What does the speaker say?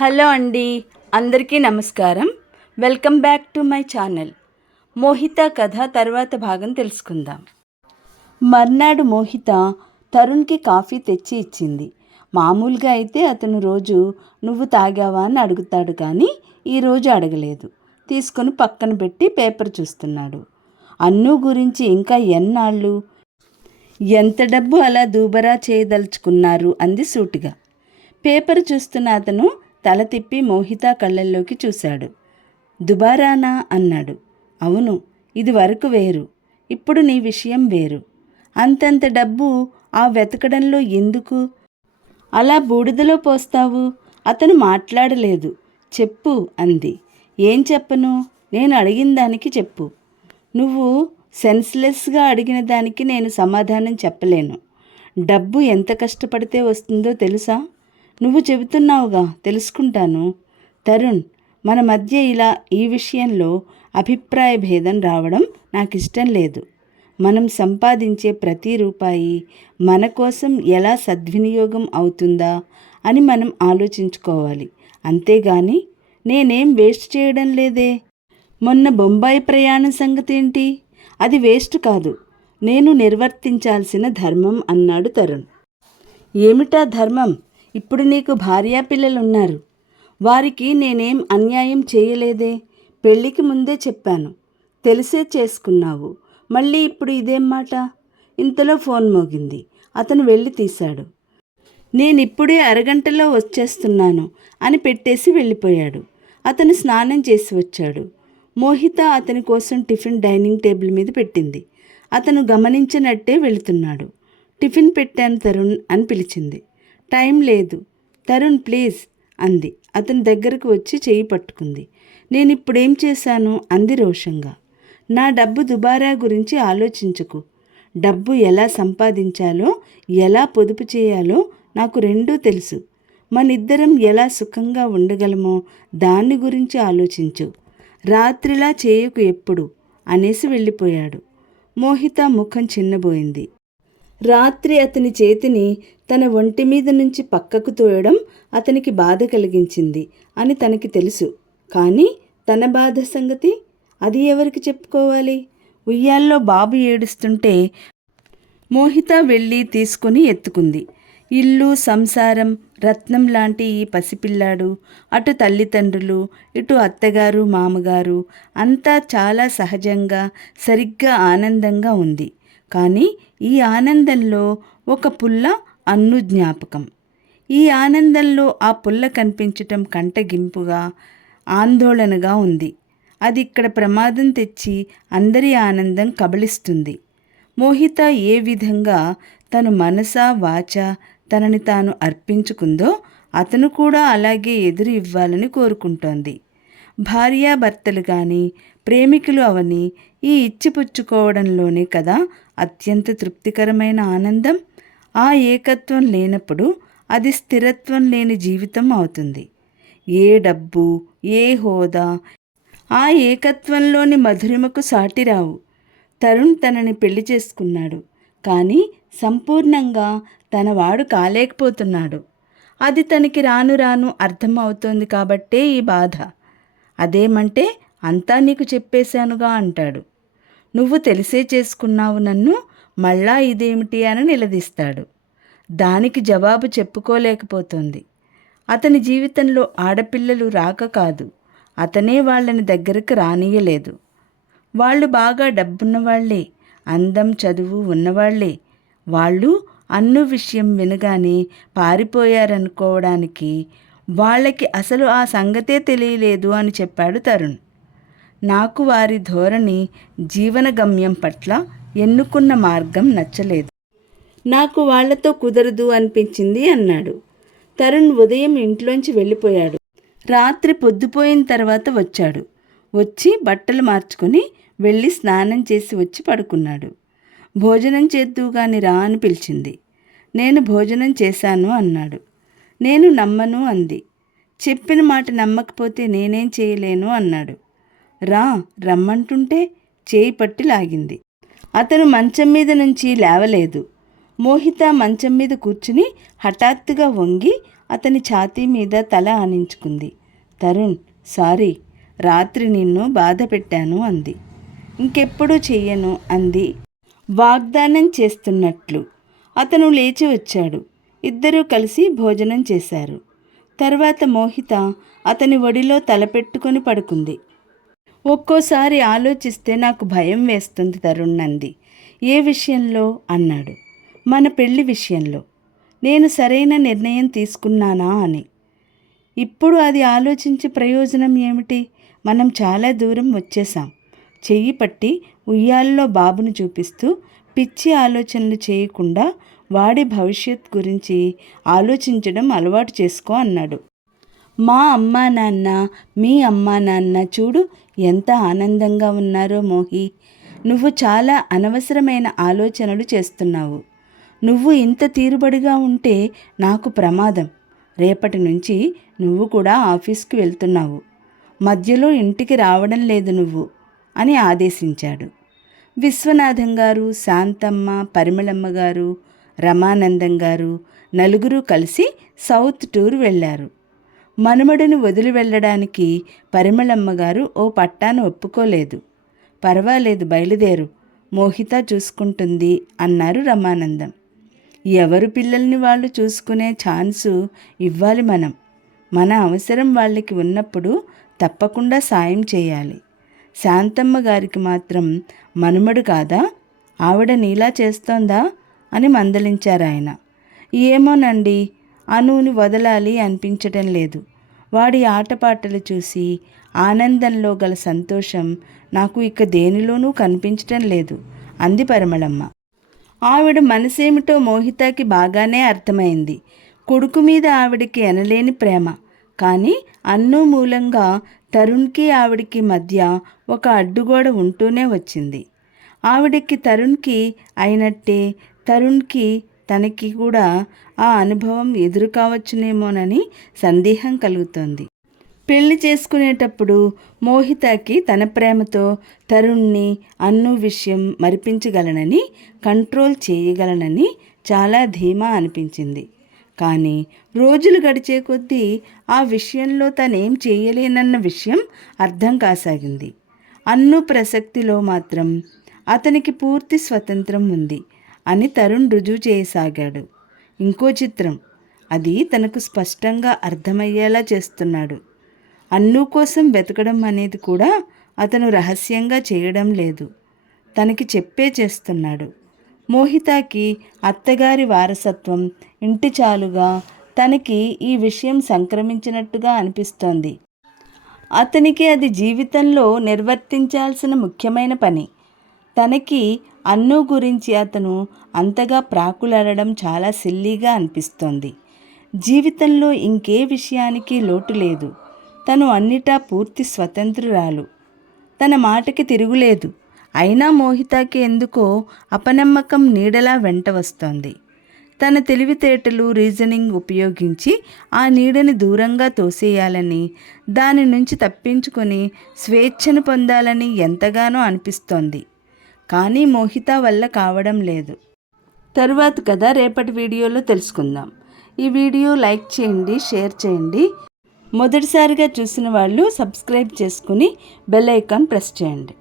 Hello అండి, అందరికీ నమస్కారం. Welcome back to my channel. Mohita కథ తర్వాత భాగం తెలుసుకుందాం. మర్నాడు మోహిత తరుణ్కి కాఫీ తెచ్చి ఇచ్చింది. మామూలుగా అయితే అతను రోజు నువ్వు తాగావా అని అడుగుతాడు, కానీ ఈరోజు అడగలేదు. తీసుకొని పక్కన పెట్టి పేపర్ చూస్తున్నాడు. అన్ను గురించి ఇంకా ఎన్నాళ్ళు, ఎంత డబ్బు అలా దూబరా చేయదలుచుకున్నారు అంది సూటిగా. పేపర్ చూస్తున్న అతను తల తిప్పి మోహిత కళ్ళల్లోకి చూశాడు. దుబారానా అన్నాడు. అవును, ఇది వరకు వేరు, ఇప్పుడు నీ విషయం వేరు. అంతంత డబ్బు ఆ వెతకడంలో ఎందుకు అలా బూడిదలో పోస్తావు? అతను మాట్లాడలేదు. చెప్పు అంది. ఏం చెప్పను? నేను అడిగిన దానికి చెప్పు. నువ్వు సెన్స్లెస్గా అడిగిన దానికి నేను సమాధానం చెప్పలేను. డబ్బు ఎంత కష్టపడితే వస్తుందో తెలుసా? నువ్వు చెబుతున్నావుగా, తెలుసుకుంటాను. తరుణ్, మన మధ్య ఇలా ఈ విషయంలో అభిప్రాయ భేదం రావడం నాకు ఇష్టం లేదు. మనం సంపాదించే ప్రతి రూపాయి మన కోసం ఎలా సద్వినియోగం అవుతుందా అని మనం ఆలోచించుకోవాలి. అంతేగాని నేనేం వేస్ట్ చేయడం లేదే. మొన్న బొంబాయి ప్రయాణం సంగతి ఏంటి? అది వేస్ట్ కాదు, నేను నిర్వర్తించాల్సిన ధర్మం అన్నాడు తరుణ్. ఏమిటా ధర్మం? ఇప్పుడు నీకు భార్యాపిల్లలున్నారు. వారికి నేనేం అన్యాయం చేయలేదే. పెళ్ళికి ముందే చెప్పాను, తెలిసే చేసుకున్నావు. మళ్ళీ ఇప్పుడు ఇదేం మాట? ఇంతలో ఫోన్ మోగింది. అతను వెళ్ళి తీశాడు. నేనిప్పుడే అరగంటలో వచ్చేస్తున్నాను అని పెట్టేసి వెళ్ళిపోయాడు. అతను స్నానం చేసి వచ్చాడు. మోహిత అతని కోసం టిఫిన్ డైనింగ్ టేబుల్ మీద పెట్టింది. అతను గమనించినట్టే వెళుతున్నాడు. టిఫిన్ పెట్టాను తరుణ్ అని పిలిచింది. టైం లేదు. తరుణ్ ప్లీజ్ అంది. అతని దగ్గరకు వచ్చి చెయ్యి పట్టుకుంది. నేనిప్పుడేం చేశాను అంది రోషంగా. నా డబ్బు దుబారా గురించి ఆలోచించకు. డబ్బు ఎలా సంపాదించాలో, ఎలా పొదుపు చేయాలో నాకు రెండూ తెలుసు. మనిద్దరం ఎలా సుఖంగా ఉండగలమో దాన్ని గురించి ఆలోచించు. రాత్రిలా చేయకు ఎప్పుడు అనేసి వెళ్ళిపోయాడు. మోహిత ముఖం చిన్నబోయింది. రాత్రి అతని చేతిని తన ఒంటి మీద నుంచి పక్కకు తోయడం అతనికి బాధ కలిగించింది అని తనకి తెలుసు. కానీ తన బాధ సంగతి అది ఎవరికి చెప్పుకోవాలి? ఉయ్యాల్లో బాబు ఏడుస్తుంటే మోహిత వెళ్ళి తీసుకుని ఎత్తుకుంది. ఇల్లు, సంసారం, రత్నం లాంటి ఈ పసిపిల్లాడు, అటు తల్లిదండ్రులు, ఇటు అత్తగారు, మామగారు, అంతా చాలా సహజంగా, సరిగ్గా ఆనందంగా ఉంది. కానీ ఈ ఆనందంలో ఒక పుల్ల అన్ను జ్ఞాపకం. ఈ ఆనందంలో ఆ పుల్ల కనిపించటం కంటగింపుగా, ఆందోళనగా ఉంది. అది ఇక్కడ ప్రమాదం తెచ్చి అందరి ఆనందం కబళిస్తుంది. మోహిత ఏ విధంగా తను మనసా వాచా తనని తాను అర్పించుకుందో అతను కూడా అలాగే ఎదురు ఇవ్వాలని కోరుకుంటోంది. భార్యాభర్తలు కానీ, ప్రేమికులు అవని ఈ ఇచ్చిపుచ్చుకోవడంలోనే కదా అత్యంత తృప్తికరమైన ఆనందం. ఆ ఏకత్వం లేనప్పుడు అది స్థిరత్వం లేని జీవితం అవుతుంది. ఏ డబ్బు, ఏ హోదా ఆ ఏకత్వంలోని మధురిమకు సాటిరావు. తరుణ్ తనని పెళ్లి చేసుకున్నాడు, కానీ సంపూర్ణంగా తనవాడు కాలేకపోతున్నాడు. అది తనకి రాను రాను అర్థం అవుతోంది కాబట్టే ఈ బాధ. అదేమంటే అంతా నీకు చెప్పేశానుగా అంటాడు. నువ్వు తెలిసే చేసుకున్నావు నన్ను, మళ్ళా ఇదేమిటి అని నిలదీస్తాడు. దానికి జవాబు చెప్పుకోలేకపోతుంది. అతని జీవితంలో ఆడపిల్లలు రాక కాదు, అతనే వాళ్ళని దగ్గరకు రానియలేదు. వాళ్ళు బాగా డబ్బున్నవాళ్లే, అందం చదువు ఉన్నవాళ్లే. వాళ్ళు అన్ను విషయం వినగానే పారిపోయారనుకోవడానికి వాళ్ళకి అసలు ఆ సంగతే తెలియలేదు అని చెప్పాడు తరుణ్. నాకు వారి ధోరణి, జీవన గమ్యం పట్ల ఎన్నుకున్న మార్గం నచ్చలేదు. నాకు వాళ్లతో కుదరదు అనిపించింది అన్నాడు. తరుణ్ ఉదయం ఇంట్లోంచి వెళ్ళిపోయాడు. రాత్రి పొద్దుపోయిన తర్వాత వచ్చాడు. వచ్చి బట్టలు మార్చుకొని వెళ్ళి స్నానం చేసి వచ్చి పడుకున్నాడు. భోజనం చేద్దువుగాని రా అని పిలిచింది. నేను భోజనం చేశాను అన్నాడు. నేను నమ్మను అంది. చెప్పిన మాట నమ్మకపోతే నేనేం చేయలేను అన్నాడు. రా రమ్మంటుంటే చేయి పట్టి లాగింది. అతను మంచం మీద నుంచి లేవలేదు. మోహిత మంచం మీద కూర్చుని హఠాత్తుగా వంగి అతని ఛాతీ మీద తల ఆనించుకుంది. తరుణ్, సారీ, రాత్రి నిన్ను బాధ పెట్టాను అంది. ఇంకెప్పుడూ చెయ్యను అంది వాగ్దానం చేస్తున్నట్లు. అతను లేచి వచ్చాడు. ఇద్దరూ కలిసి భోజనం చేశారు. తర్వాత మోహిత అతని ఒడిలో తలపెట్టుకొని పడుకుంది. ఒక్కోసారి ఆలోచిస్తే నాకు భయం వేస్తుంది తరుణ్ అంది. ఏ విషయంలో అన్నాడు. మన పెళ్లి విషయంలో. నేను సరైన నిర్ణయం తీసుకున్నానా అని. ఇప్పుడు అది ఆలోచించి ప్రయోజనం ఏమిటి? మనం చాలా దూరం వచ్చేసాం. చెయ్యి పట్టి ఉయ్యాల్లో బాబును చూపిస్తూ పిచ్చి ఆలోచనలు చేయకుండా వాడి భవిష్యత్ గురించి ఆలోచించడం అలవాటు చేసుకో అన్నాడు. మా అమ్మా నాన్న, మీ అమ్మా నాన్న చూడు ఎంత ఆనందంగా ఉన్నారో మోహి. నువ్వు చాలా అనవసరమైన ఆలోచనలు చేస్తున్నావు. నువ్వు ఇంత తీరుబడిగా ఉంటే నాకు ప్రమాదం. రేపటి నుంచి నువ్వు కూడా ఆఫీస్కి వెళ్తున్నావు. మధ్యలో ఇంటికి రావడం లేదు నువ్వు అని ఆదేశించాడు. విశ్వనాథం గారు, శాంతమ్మ, పరిమళమ్మ గారు, రమానందం గారు నలుగురు కలిసి సౌత్ టూర్ వెళ్ళారు. మనుమడిని వదిలి వెళ్ళడానికి పరిమళమ్మ గారు ఓ పట్టాను ఒప్పుకోలేదు. పర్వాలేదు, బయలుదేరు, మోహిత చూసుకుంటుంది అన్నారు రమానందం. ఎవరు పిల్లల్ని వాళ్ళు చూసుకునే ఛాన్సు ఇవ్వాలి మనం. మన అవసరం వాళ్ళకి ఉన్నప్పుడు తప్పకుండా సాయం చేయాలి. శాంతమ్మ గారికి మాత్రం మనుమడు కాదా? ఆవిడ నీలా చేస్తోందా అని మందలించారాయన. ఏమోనండి, అనుని వదలాలి అనిపించటం లేదు. వాడి ఆటపాటలు చూసి ఆనందంలో గల సంతోషం నాకు ఇక దేనిలోనూ కనిపించటం లేదు అంది పరిమళమ్మ. ఆవిడ మనసేమిటో మోహితకి బాగానే అర్థమైంది. కొడుకు మీద ఆవిడికి ఎనలేని ప్రేమ. కానీ అన్ను మూలంగా తరుణ్కి ఆవిడికి మధ్య ఒక అడ్డుగోడ ఉంటూనే వచ్చింది. ఆవిడికి తరుణ్కి అయినట్టే తరుణ్కి తనకి కూడా ఆ అనుభవం ఎదురు కావచ్చునేమోనని సందేహం కలుగుతోంది. పెళ్లి చేసుకునేటప్పుడు మోహితకి తన ప్రేమతో తరుణ్ని అన్ను విషయం మరిపించగలనని, కంట్రోల్ చేయగలనని చాలా ధీమా అనిపించింది. కానీ రోజులు గడిచే కొద్దీ ఆ విషయంలో తనేం చేయలేనన్న విషయం అర్థం కాసాగింది. అన్ను ప్రసక్తిలో మాత్రం అతనికి పూర్తి స్వతంత్రం ఉంది అని తరుణ్ రుజువు చేయసాగాడు. ఇంకో చిత్రం, అది తనకు స్పష్టంగా అర్థమయ్యేలా చేస్తున్నాడు. అన్ను కోసం వెతకడం అనేది కూడా అతను రహస్యంగా చేయడం లేదు, తనకి చెప్పే చేస్తున్నాడు. మోహితకి అత్తగారి వారసత్వం ఇంటి చాలుగా తనకి ఈ విషయం సంక్రమించినట్టుగా అనిపిస్తోంది. అతనికి అది జీవితంలో నిర్వర్తించాల్సిన ముఖ్యమైన పని. తనకి అన్ను గురించి అతను అంతగా ప్రాకులాడడం చాలా సిల్లీగా అనిపిస్తోంది. జీవితంలో ఇంకే విషయానికి లోటు లేదు. తను అన్నిటా పూర్తి స్వతంత్రురాలు. తన మాటకి తిరుగులేదు. అయినా మోహితకి ఎందుకో అపనమ్మకం నీడలా వెంట వస్తోంది. తన తెలివితేటలు, రీజనింగ్ ఉపయోగించి ఆ నీడని దూరంగా తోసేయాలని, దాని నుంచి తప్పించుకొని స్వేచ్ఛను పొందాలని ఎంతగానో అనిపిస్తోంది. కానీ మోహిత వల్ల కావడం లేదు. తరువాత కథ రేపటి వీడియోలో తెలుసుకుందాం. ఈ వీడియో లైక్ చేయండి, షేర్ చేయండి. మొదటిసారిగా చూసిన వాళ్ళు సబ్స్క్రైబ్ చేసుకుని బెల్ ఐకాన్ ప్రెస్ చేయండి.